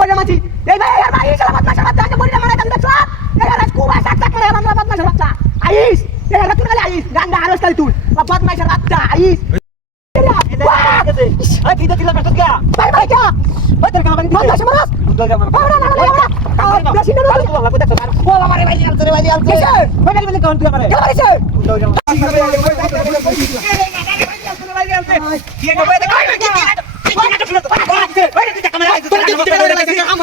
বলে মাছি এই ভাই আর ভাই শালা বদমাশ বাচ্চা আগে বলি না মানে তাহলে সব এই আর কুবা সাক সাক করে বাংলা বদমাশ বাচ্চা আইস এই আর তুই খালি আইস গান্ডা আরস খালি তুই বদমাশ বাচ্চা আইস এই কি দিলা কাটত গা ভাই ভাই কে ওই তোর কামানি বদমাশ মারাস দুর্গা আমার বাবা না না না বেশি না আলু লাগো দেখো বল আমারে ভাই আলু রে ভাই আলু কিসে? ভাই বলে কোন তুই আমারে কে মারিছে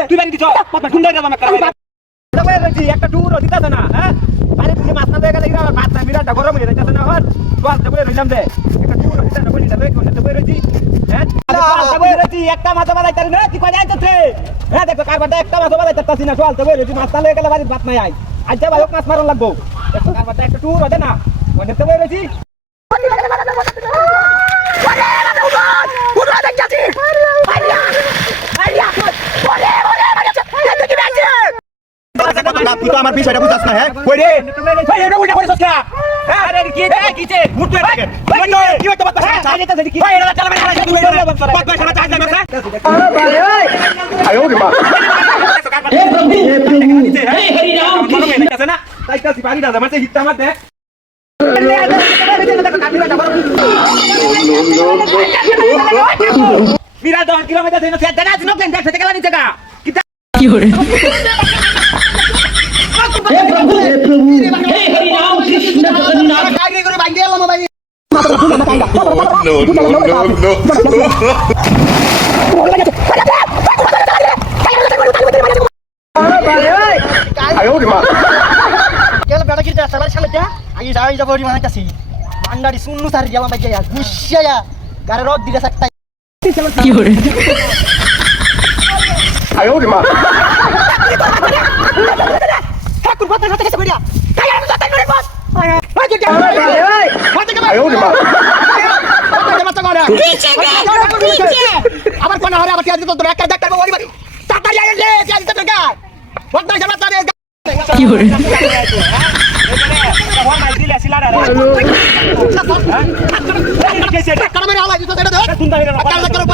তুই তুই পানি দিছ কোন জায়গা আমাকে এটা কই রেজি একটা টুর দিতাছ না হ্যাঁ পানি তুই মাছ না দেখা দেখি আমার মাছ না বিরাট গরম হয়ে যাচ্ছে না হন বল তে বলে রইলাম দে একটা টুর দিতাছ না বলি না কোন তে বলে রেজি হ্যাঁ একটা মাছ বালাই তারি না কি কই যাইতে রে হ্যাঁ দেখো কারবারটা একটা মাছ বালাই তারতাছি না চল তে বলে মাছ না লয়ে গেলে বাড়ি ভাত নাই আই আজ যা ভাই মাছ মারন লাগবো দেখো কারবারটা একটা টুর হবে না কোন তে বলে রেজি তুই তো আমার বিষয়টা বুঝাস না হ্যাঁ? কই রে? ভাই এটা উল্টা করে সস্তা হ্যাঁ? আরে কি কি হ্যাঁ ভাই এটা তুই না আয়ো রে মা না কেন বেটা কি রাস্তা বাড়ি সামনে আগে যাই যাব ওরি মানাইতাছি ভান্ডারি শুননু সার গেলাম বাইকে গুছিয়া গারে রদ দিলে সাকটা আয়ো রে মা ঠাকুর কথা কথা কেসে কইরা কায়া আমি কথা নরে বস আবার কোন হরে আবার কি আজ তো একটা ডাক্তার বাবু বাড়ি তাড়াতাড়ি আয় রে কি তারে তোর